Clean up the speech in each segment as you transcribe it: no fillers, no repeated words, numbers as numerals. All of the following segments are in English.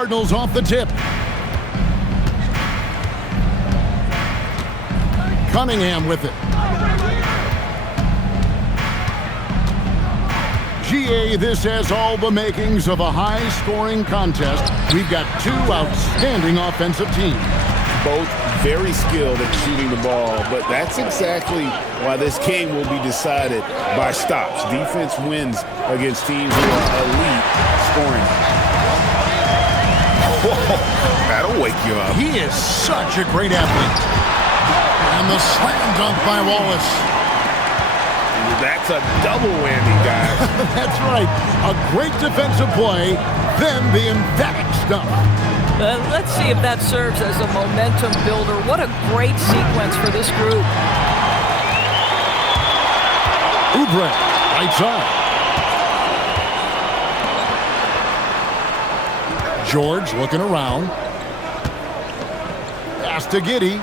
Cardinals off the tip. Cunningham with it. GA, this has all the makings of a high-scoring contest. We've got two outstanding offensive teams. Both very skilled at shooting the ball, but that's exactly why this game will be decided by stops. Defense wins against teams who are elite scoring. Whoa, that'll wake you up. He is such a great athlete. And the slam dunk by Wallace. That's a double whammy, guys. That's right. A great defensive play, then the emphatic stuff. Let's see if that serves as a momentum builder. What a great sequence for this group. Oubre, right side. George looking around. Pass to Giddey.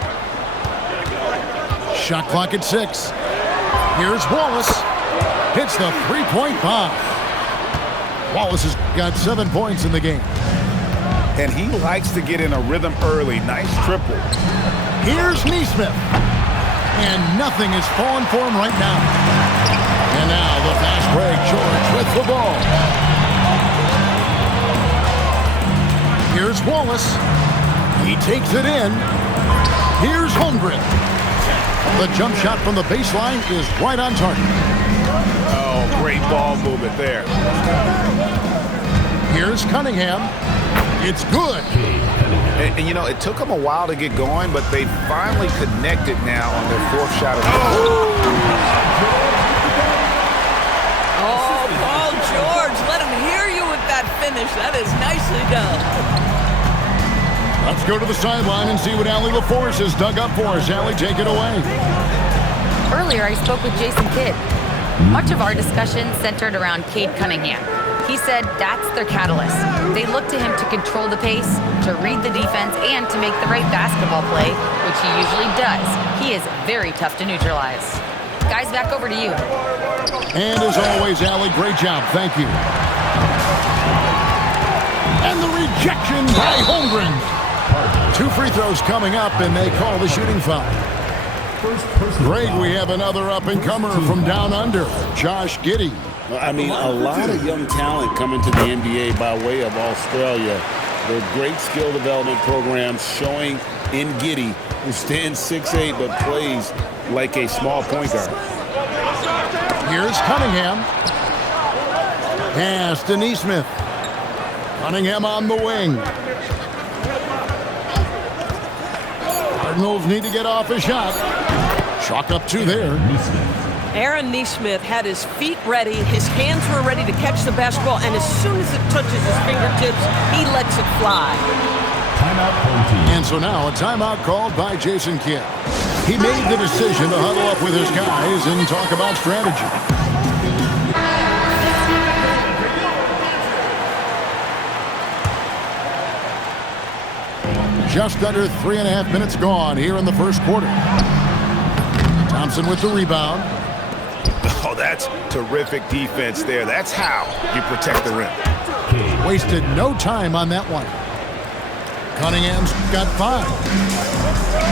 Shot clock at 6. Here's Wallace. Hits the three-point bomb. Wallace has got 7 points in the game. And he likes to get in a rhythm early. Nice triple. Here's Nesmith. And nothing is falling for him right now. And now the fast break. George with the ball. Here's Wallace. He takes it in. Here's Holmgren. The jump shot from the baseline is right on target. Oh, great ball movement there. Here's Cunningham. It's good. And you know, it took them a while to get going, but they finally connected now on their fourth shot of the game. Oh, Paul George, let him hear you with that finish. That is nicely done. Let's go to the sideline and see what Allie LaForce has dug up for us. Allie, take it away. Earlier, I spoke with Jason Kidd. Much of our discussion centered around Cade Cunningham. He said that's their catalyst. They look to him to control the pace, to read the defense, and to make the right basketball play, which he usually does. He is very tough to neutralize. Guys, back over to you. And as always, Allie, great job. Thank you. And the rejection by Holmgren. 2 free throws coming up, and they call the shooting foul. Great, we have another up-and-comer from down under, Josh Giddey. I mean, a lot of young talent coming to the NBA by way of Australia. They're great skill development programs showing in Giddey, who stands 6'8", but plays like a small point guard. Here's Cunningham. Pass to Nesmith. Cunningham on the wing. Cardinals need to get off a shot. Chalk up 2 there. Aaron Nesmith had his feet ready, his hands were ready to catch the basketball, and as soon as it touches his fingertips, he lets it fly. And so now a timeout called by Jason Kidd. He made the decision to huddle up with his guys and talk about strategy. Just under 3.5 minutes gone here in the first quarter. Thompson with the rebound. Oh, that's terrific defense there. That's how you protect the rim. Wasted no time on that one. Cunningham's got 5.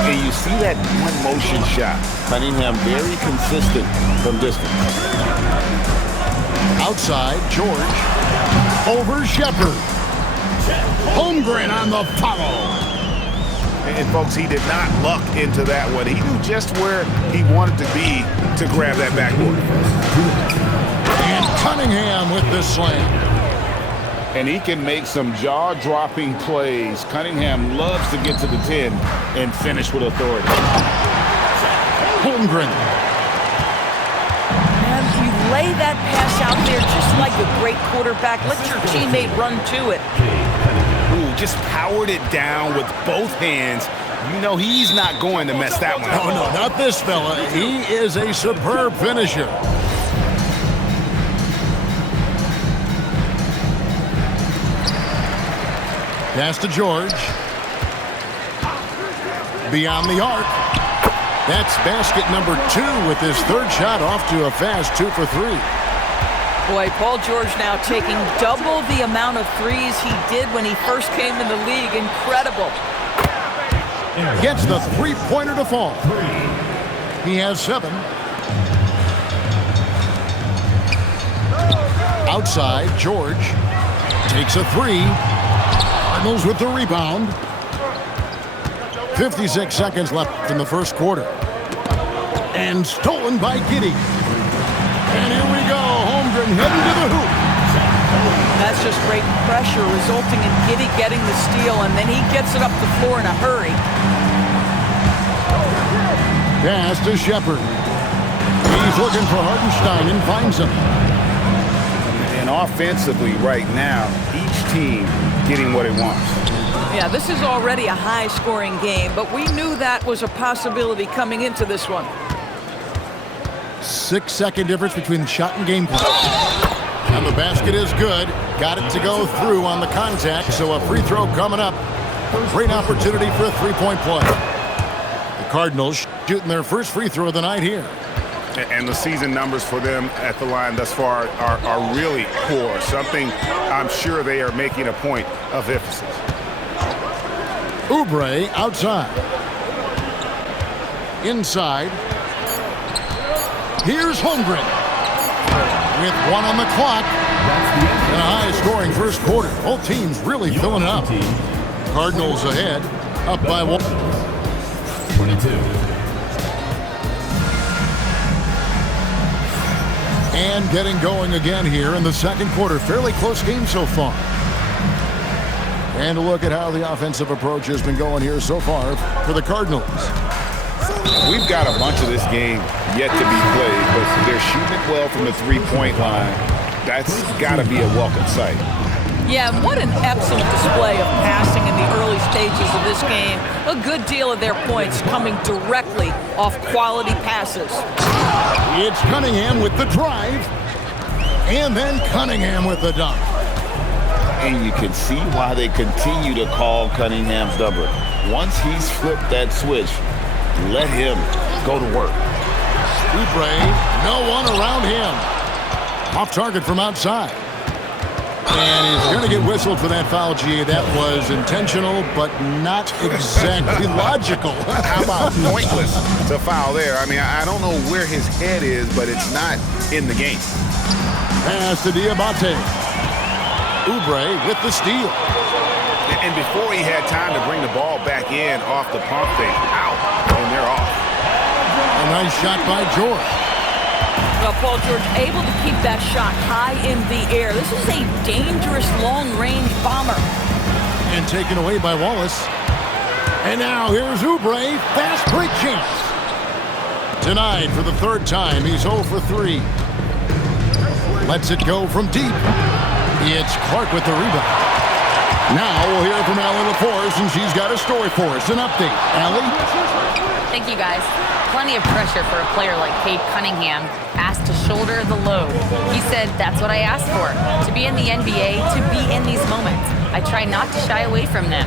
And you see that one motion shot. Cunningham very consistent from distance. Outside, George. Over Shepard. Holmgren on the follow. And folks, he did not luck into that one. He knew just where he wanted to be to grab that backboard. And Cunningham with the slam. And he can make some jaw-dropping plays. Cunningham loves to get to the 10 and finish with authority. Holmgren. And you lay that pass out there just like a great quarterback. Let your teammate run to it. Ooh, just powered it down with both hands. You know he's not going to mess that one up. Oh, no, not this fella. He is a superb finisher. Pass to George. Beyond the arc. That's basket number 2 with his third shot off to a fast 2 for 3. Boy, Paul George now taking double the amount of threes he did when he first came in the league. Incredible. Gets the three-pointer to fall. He has 7. Outside, George takes a 3. Cardinals with the rebound. 56 seconds left in the first quarter. And stolen by Giddey. And here we go. Holmgren heading to the hoop. That's just great pressure, resulting in Giddey getting the steal, and then he gets it up the floor in a hurry. Pass to Shepard. He's looking for Hartenstein and finds him. And offensively right now, each team getting what it wants. Yeah, this is already a high-scoring game, but we knew that was a possibility coming into this one. 6-second difference between the shot and game play. And the basket is good. Got it to go through on the contact, so a free throw coming up. Great opportunity for a three-point play. The Cardinals shooting their first free throw of the night here. And the season numbers for them at the line thus far are really poor. Something I'm sure they are making a point of emphasis. Oubre outside. Inside. Here's Holmgren. With 1 on the clock. And a high-scoring first quarter. Both teams really filling it up. Cardinals ahead. Up by 1. 22. And getting going again here in the second quarter. Fairly close game so far. And a look at how the offensive approach has been going here so far for the Cardinals. We've got a bunch of this game yet to be played, but they're shooting it well from the three-point line. That's got to be a welcome sight. Yeah, what an excellent display of passing in the early stages of this game. A good deal of their points coming directly off quality passes. It's Cunningham with the drive. And then Cunningham with the dunk. And you can see why they continue to call Cunningham's number. Once he's flipped that switch, let him go to work. Oubre, no one around him. Off target from outside. And he's going to get whistled for that foul, G. That was intentional, but not exactly logical. How about pointless to foul there? I mean, I don't know where his head is, but it's not in the game. Pass to Diabate. Oubre with the steal. And before he had time to bring the ball back in off the pump fake, out, and they're off. A nice shot by George. Well, Paul George able to keep that shot high in the air. This is a dangerous long-range bomber. And taken away by Wallace. And now here's Oubre. Fast break chance. Denied for the third time. He's 0 for 3. Lets it go from deep. It's Clark with the rebound. Now we'll hear from Allie LaForce, and she's got a story for us. An update. Allie? Thank you, guys. Plenty of pressure for a player like Cade Cunningham, asked to shoulder the load. He said, that's what I asked for, to be in the NBA, to be in these moments. I try not to shy away from them.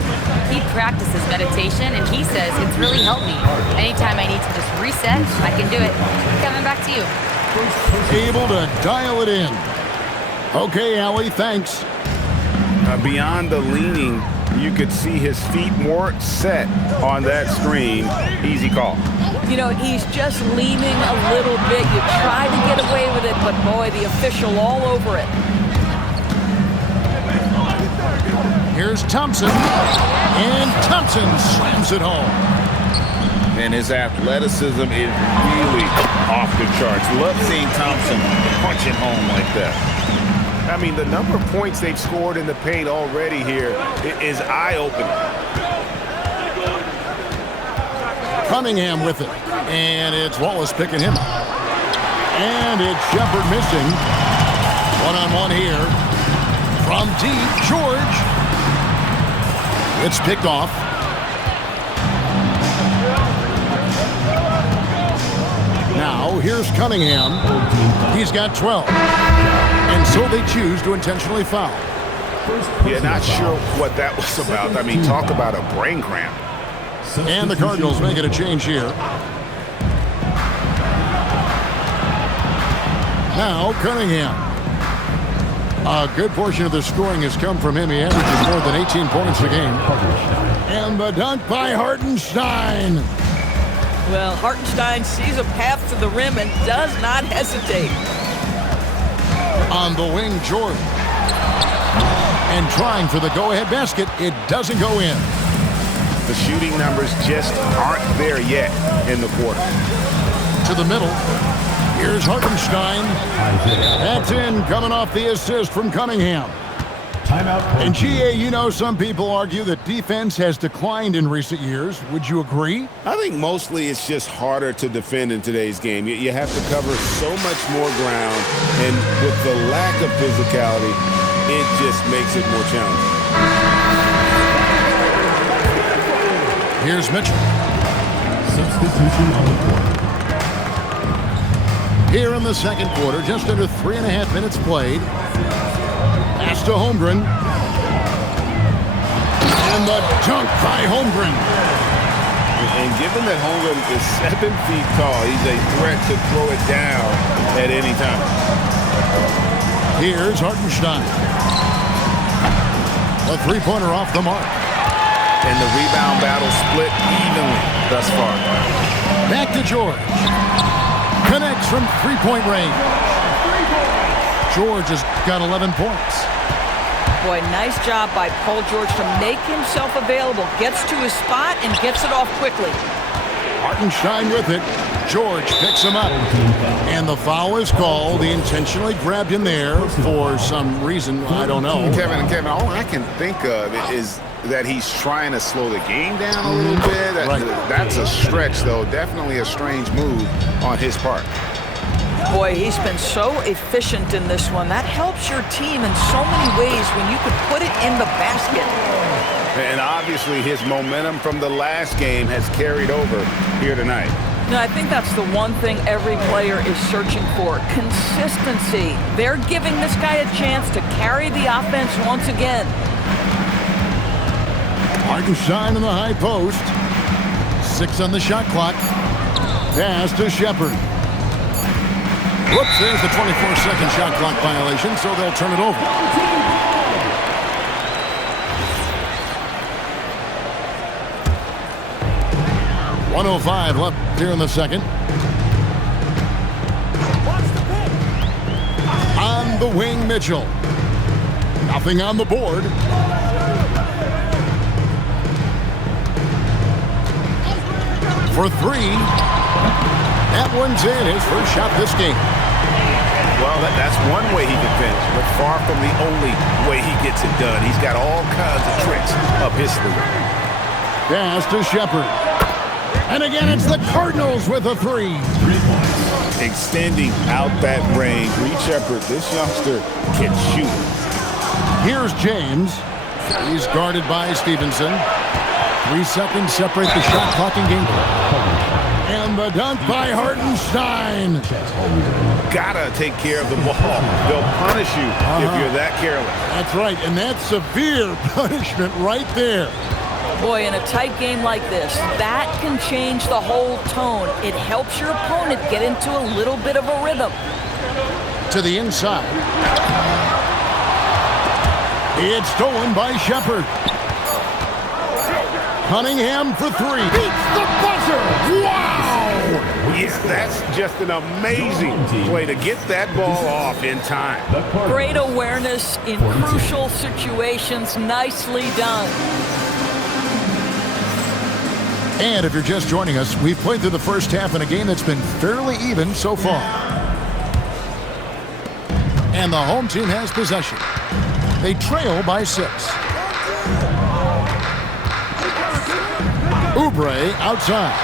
He practices meditation, and he says it's really helped me. Anytime I need to just reset, I can do it. Kevin, back to you. Able to dial it in. Okay, Allie, thanks. Beyond the leaning, you could see his feet more set on that screen. Easy call. You know, he's just leaning a little bit. You try to get away with it, but boy, the official all over it. Here's Thompson. And Thompson slams it home. And his athleticism is really off the charts. Love seeing Thompson punch it home like that. I mean, the number of points they've scored in the paint already here is eye-opening. Cunningham with it. And it's Wallace picking him up. And it's Shepard missing. One-on-one here. From deep, George. It's picked off. Now, here's Cunningham. He's got 12. And so they choose to intentionally foul. Yeah, not sure what that was about. I mean, talk about a brain cramp. And the Cardinals making a change here. Now Cunningham. A good portion of the scoring has come from him. He averages more than 18 points a game. And the dunk by Hartenstein. Well, Hartenstein sees a path to the rim and does not hesitate. On the wing, George. And trying for the go-ahead basket. It doesn't go in. The shooting numbers just aren't there yet in the quarter. To the middle. Here's Hartenstein. That's in, coming off the assist from Cunningham. Timeout. And GA, you know, some people argue that defense has declined in recent years. Would you agree? I think mostly it's just harder to defend in today's game. You have to cover so much more ground, and with the lack of physicality, it just makes it more challenging. Here's Mitchell. Substitution on the court. Here in the second quarter, just under 3.5 minutes played. Pass to Holmgren. And the dunk by Holmgren. And given that Holmgren is 7 feet tall, he's a threat to throw it down at any time. Here's Hartenstein. A three-pointer off the mark. And the rebound battle split evenly thus far. Back to George. Connects from three-point range. George has got 11 points. Boy, nice job by Paul George to make himself available. Gets to his spot and gets it off quickly. Hartenstein with it. George picks him up. And the foul is called. He intentionally grabbed him there for some reason. I don't know. Kevin, all I can think of is that he's trying to slow the game down a little bit. Right. That's a stretch, though. Definitely a strange move on his part. Boy, he's been so efficient in this one. That helps your team in so many ways when you could put it in the basket. And obviously his momentum from the last game has carried over here tonight. No, I think that's the one thing every player is searching for. Consistency. They're giving this guy a chance to carry the offense once again. Hartenstein in the high post. 6 on the shot clock. Pass to Shepard. Whoops, there's the 24-second shot clock violation, so they'll turn it over. .105 left here in the second. On the wing, Mitchell. Nothing on the board. For 3. That one's in, his first shot this game. Well, that's one way he can finish, but far from the only way he gets it done. He's got all kinds of tricks up his sleeve. Pass to Shepard. And again, it's the Cardinals with a 3. Extending out that range. Reed Shepard, this youngster can shoot. Here's James. He's guarded by Stevenson. 3 seconds separate the shot clock and game clock. And the dunk by Hartenstein. Gotta take care of the ball. They'll punish you if you're that careless. That's right, and that's severe punishment right there. Boy, in a tight game like this, that can change the whole tone. It helps your opponent get into a little bit of a rhythm. To the inside. It's stolen by Shepard. Cunningham for 3. Beats the buzzer. Wow! Yes, that's just an amazing play to get that ball off in time. Great awareness in crucial situations. Nicely done. And if you're just joining us, we've played through the first half in a game that's been fairly even so far. And the home team has possession. They trail by 6. Oubre outside.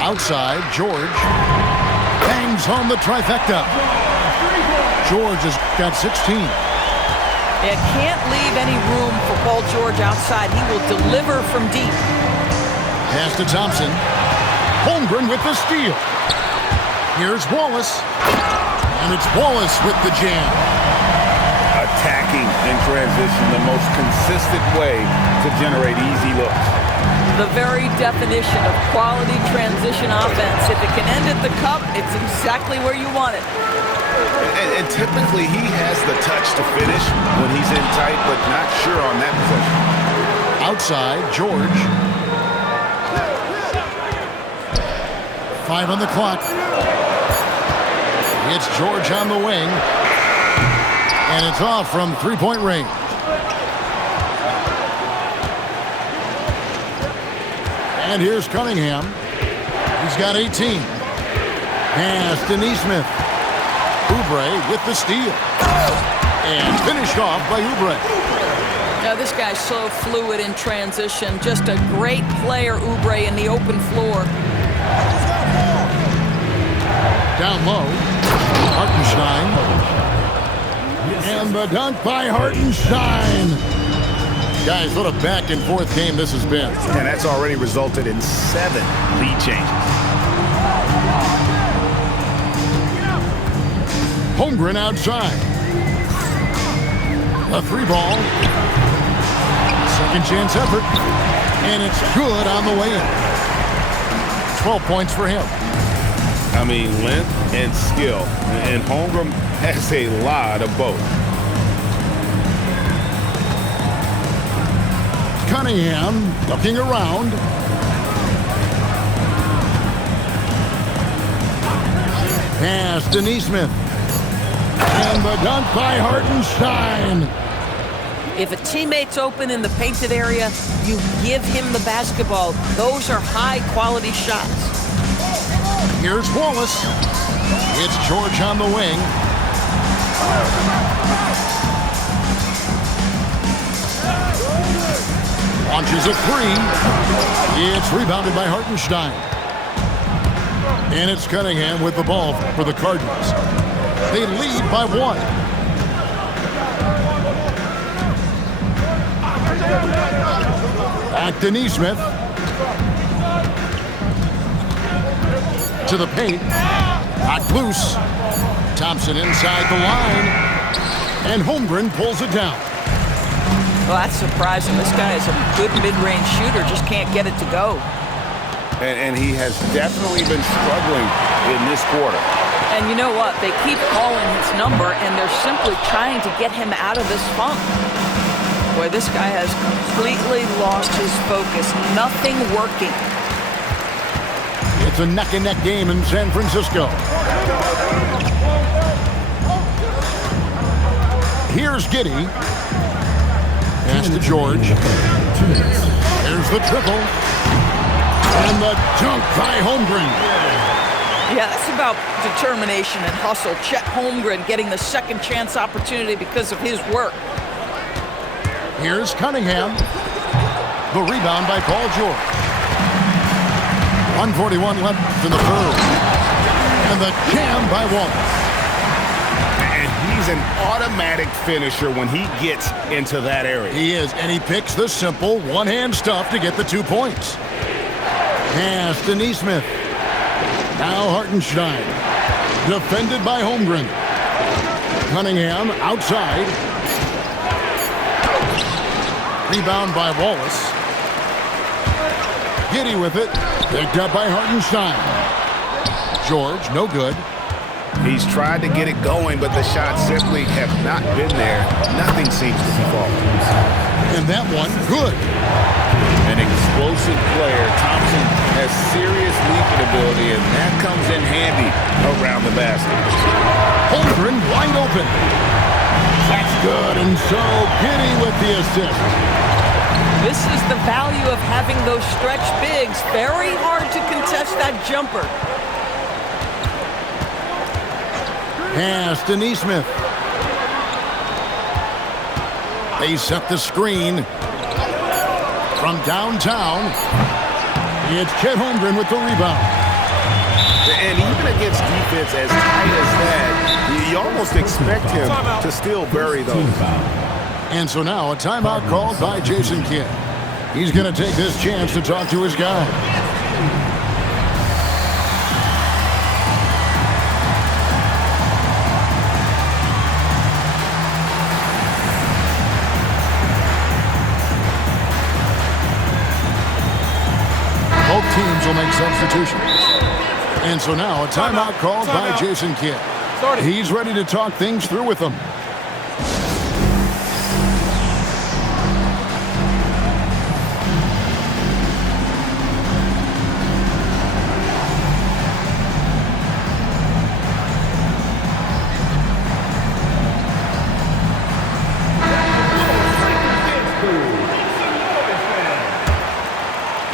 Outside, George bangs home the trifecta. George has got 16. It can't leave any room for Paul George outside. He will deliver from deep. Pass to Thompson. Holmgren with the steal. Here's Wallace. And it's Wallace with the jam. Attacking in transition, the most consistent way to generate easy looks. The very definition of quality transition offense. If it can end at the cup, it's exactly where you want it. And typically he has the touch to finish when he's in tight, but not sure on that possession. Outside, George. 5 on the clock. It's George on the wing. And it's off from three-point range. And here's Cunningham. He's got 18. Pass to Neesmith. Oubre with the steal. And finished off by Oubre. Now this guy's so fluid in transition. Just a great player, Oubre, in the open floor. Down low. Hartenstein. And the dunk by Hartenstein. Guys, what a back-and-forth game this has been. And that's already resulted in 7 lead changes. Holmgren outside. A 3-ball. Second chance effort. And it's good on the way in. 12 points for him. I mean, length and skill. And Holmgren has a lot of both. Cunningham looking around. Pass to Neesmith. And the dunk by Hartenstein. If a teammate's open in the painted area, you give him the basketball. Those are high-quality shots. Here's Wallace. It's George on the wing. Launches a 3. It's rebounded by Hartenstein. And it's Cunningham with the ball for the Cardinals. They lead by 1. Back to Neesmith. To the paint. Knocked loose. Thompson inside the line. And Holmgren pulls it down. Well, that's surprising. This guy is a good mid-range shooter, just can't get it to go. And he has definitely been struggling in this quarter. And you know what? They keep calling his number, and they're simply trying to get him out of this funk. Boy, this guy has completely lost his focus. Nothing working. It's a neck-and-neck game in San Francisco. Here's Giddey. Pass to George. Here's the triple. And the dunk by Holmgren. Yeah, that's about determination and hustle. Chet Holmgren getting the second chance opportunity because of his work. Here's Cunningham. The rebound by Paul George. 1:41 left in the third. And the jam by Wallace. He's an automatic finisher when he gets into that area. He is, and he picks the simple one-hand stuff to get the 2 points. Pass to Neesmith. Now Hartenstein. Defended by Holmgren. Cunningham outside. Rebound by Wallace. Giddey with it. Picked up by Hartenstein. George, no good. He's tried to get it going, but the shots simply have not been there. Nothing seems to be falling. And that one, good. An explosive player. Thompson has serious leaping ability, and that comes in handy around the basket. Holmgren wide open. That's good, and so Giddey with the assist. This is the value of having those stretch bigs. Very hard to contest that jumper. Pass to Neesmith. They set the screen from downtown. It's Chet Holmgren with the rebound. And even against defense as tight as that, you almost expect him to still bury those. And so now a timeout called by Jason Kidd. He's going to take this chance to talk to his guy. make substitutions. And so now a timeout called by Jason Kidd. He's ready to talk things through with them.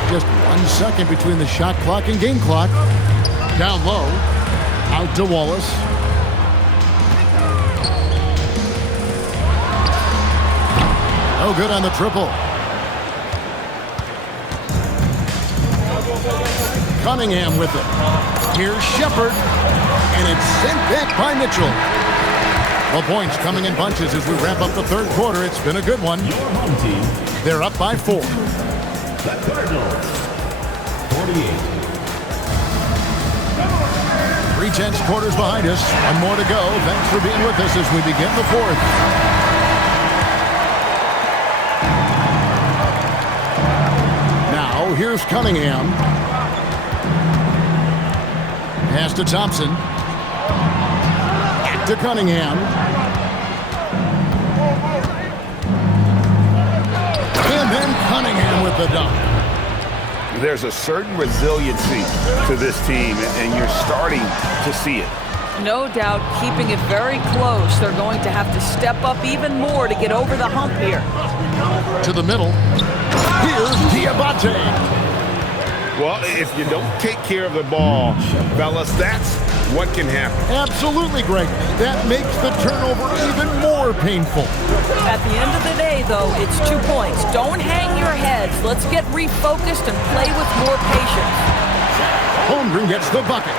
Just 1 second between the shot clock and game clock. Down low, out to Wallace. No good on the triple. Cunningham with it. Here's Shepard, and it's sent back by Mitchell. Well, points coming in bunches as we wrap up the third quarter. It's been a good one. Your home team, They're up by 4. the Cardinals, 48. 3/10 quarters behind us. One more to go. Thanks for being with us as we begin the fourth. Now, here's Cunningham. Pass to Thompson. Back to Cunningham. And then Cunningham with the dunk. There's a certain resiliency to this team, and you're starting to see it. No doubt keeping it very close. They're going to have to step up even more to get over the hump here. To the middle. Here's Diabate. Well, if you don't take care of the ball, fellas, that's what can happen. Absolutely, Greg. That makes the turnover even more painful. At the end of the day, though, it's 2 points. Don't hang your heads. Let's get refocused and play with more patience. Holmgren gets the bucket.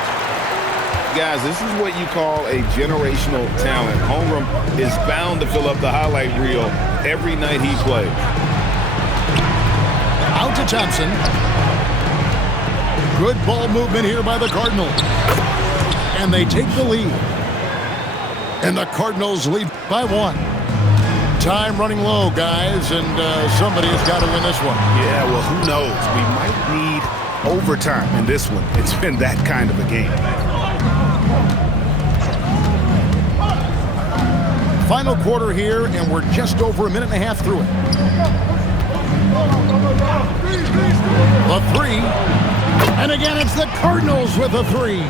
Guys, this is what you call a generational talent. Holmgren is bound to fill up the highlight reel every night he plays. Out to Thompson. Good ball movement here by the Cardinals. And they take the lead. And the Cardinals lead by 1. Time running low, guys, and somebody has got to win this one. Yeah, well, who knows? We might need overtime in this one. It's been that kind of a game. Final quarter here, and we're just over a minute and a half through it. The 3. And again, it's the Cardinals with a 3.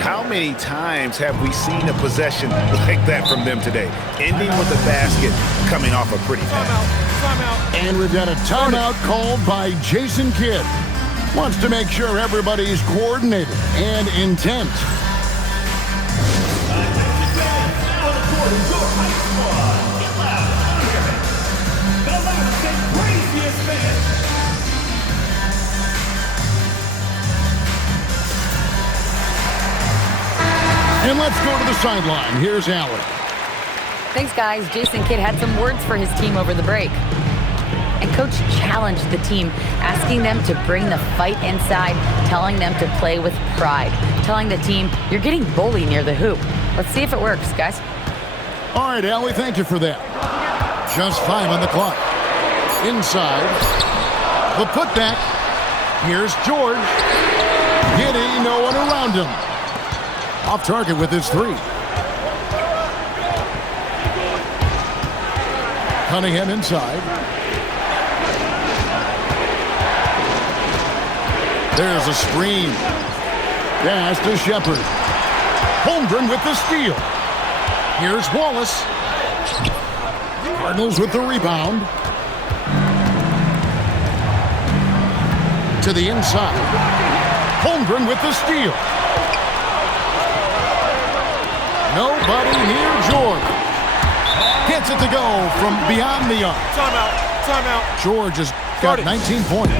How many times have we seen a possession like that from them today? Ending with a basket, coming off a pretty pass. And we've got a timeout called by Jason Kidd. Wants to make sure everybody's coordinated and intent. And let's go to the sideline. Here's Allen. Thanks, guys. Jason Kidd had some words for his team over the break. And Coach challenged the team, asking them to bring the fight inside, telling them to play with pride, telling the team, you're getting bullied near the hoop. Let's see if it works, guys. All right, Allie, thank you for that. Just 5 on the clock. Inside. The putback. Here's George. Giddy, no one around him. Off target with his 3. Cunningham inside. There's a screen. Pass to Shepard. Holmgren with the steal. Here's Wallace. Cardinals with the rebound. To the inside. Holmgren with the steal. Nobody near George. Gets it to go from beyond the arc. Timeout. George has got 19 points.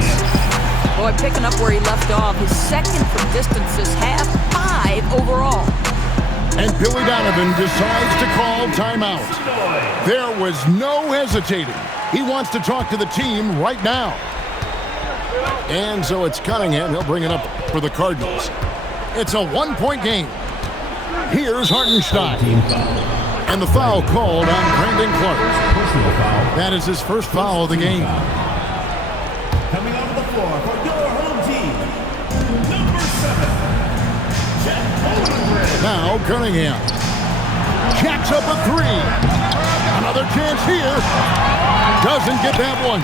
Boy, picking up where he left off. His second from distance this half, 5 overall. And Billy Donovan decides to call timeout. There was no hesitating. He wants to talk to the team right now. And so it's Cunningham. He'll bring it up for the Cardinals. It's a 1-point game. Here's Hartenstein. And the foul called on Brandon Clark. Personal foul. That is his first foul of the game. Coming onto the floor for your home team, Now Cunningham. Jacks up a three. Another chance here. Doesn't get that one.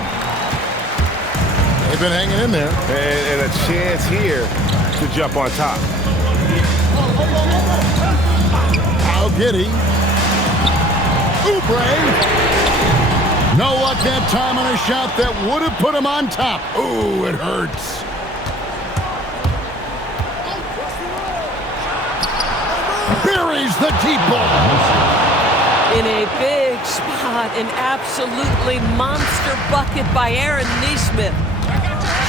They've been hanging in there. And a chance here to jump on top. Now Giddy. Oubre. No luck that time on a shot that would have put him on top. Ooh, it hurts. Buries the deep ball. In a big spot, an absolutely monster bucket by Aaron Nesmith.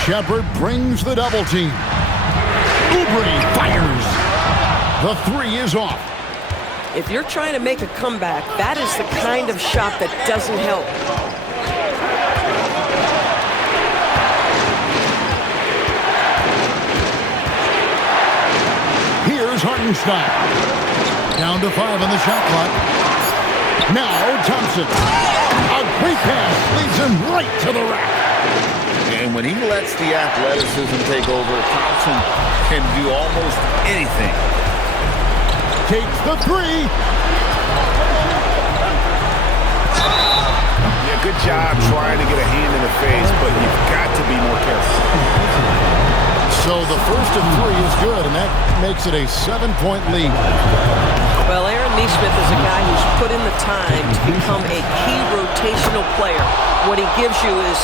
Shepard brings the double team. Oubre fires. The three is off. If you're trying to make a comeback, that is the kind of shot that doesn't help. Here's Hartenstein. Down to 5 on the shot clock. Now Thompson. A great pass leads him right to the rack. And when he lets the athleticism take over, Thompson can do almost anything. Takes the three. Yeah, good job trying to get a hand in the face, but you've got to be more careful. So the first of three is good, and that makes it a 7-point lead. Well, Aaron Nesmith is a guy who's put in the time to become a key rotational player. What he gives you is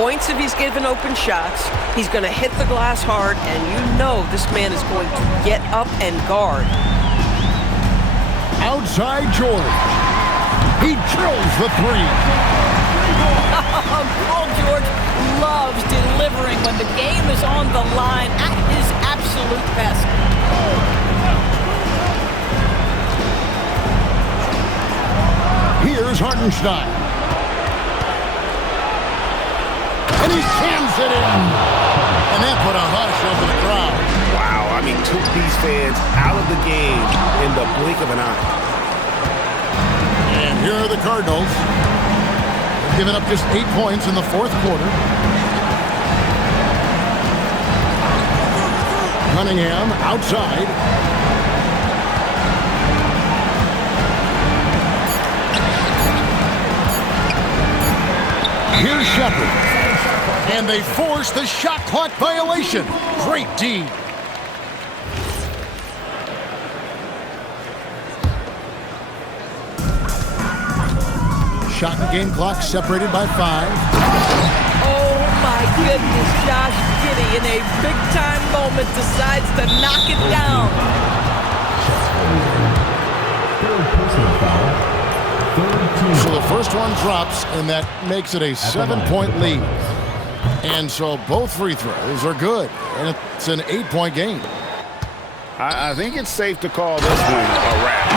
points if he's given open shots. He's going to hit the glass hard, and you know this man is going to get up and guard. Outside George. He drills the three. Paul George loves delivering when the game is on the line at his absolute best. Here's Hartenstein. And he jams it in. And that put a hush over the crowd. Wow, I mean, took these fans out of the game in the blink of an eye. And here are the Cardinals. They've given up just 8 points in the fourth quarter. Cunningham outside. Here's Shepard. And they force the shot clock violation. Great D. Shot and game clock separated by 5. Oh, my goodness. Josh Giddey, in a big-time moment, decides to knock it down. Third personal foul. So the first one drops, and that makes it a 7-point lead. And so both free throws are good, and it's an 8-point game. I think it's safe to call this one a wrap.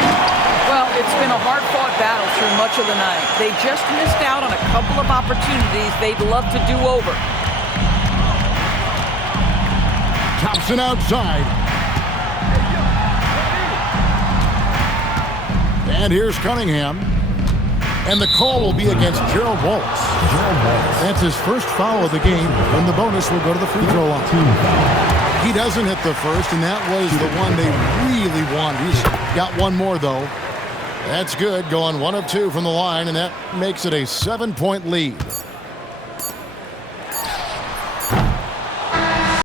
Well, it's been a hard-fought battle through much of the night. They just missed out on a couple of opportunities they'd love to do over. Thompson outside. And here's Cunningham. And the call will be against Gerald Wallace. That's his first foul of the game, and the bonus will go to the free throw line. He doesn't hit the first, and that was the one they really wanted. He's got one more, though. That's good, going 1 of 2 from the line, and that makes it a 7-point lead.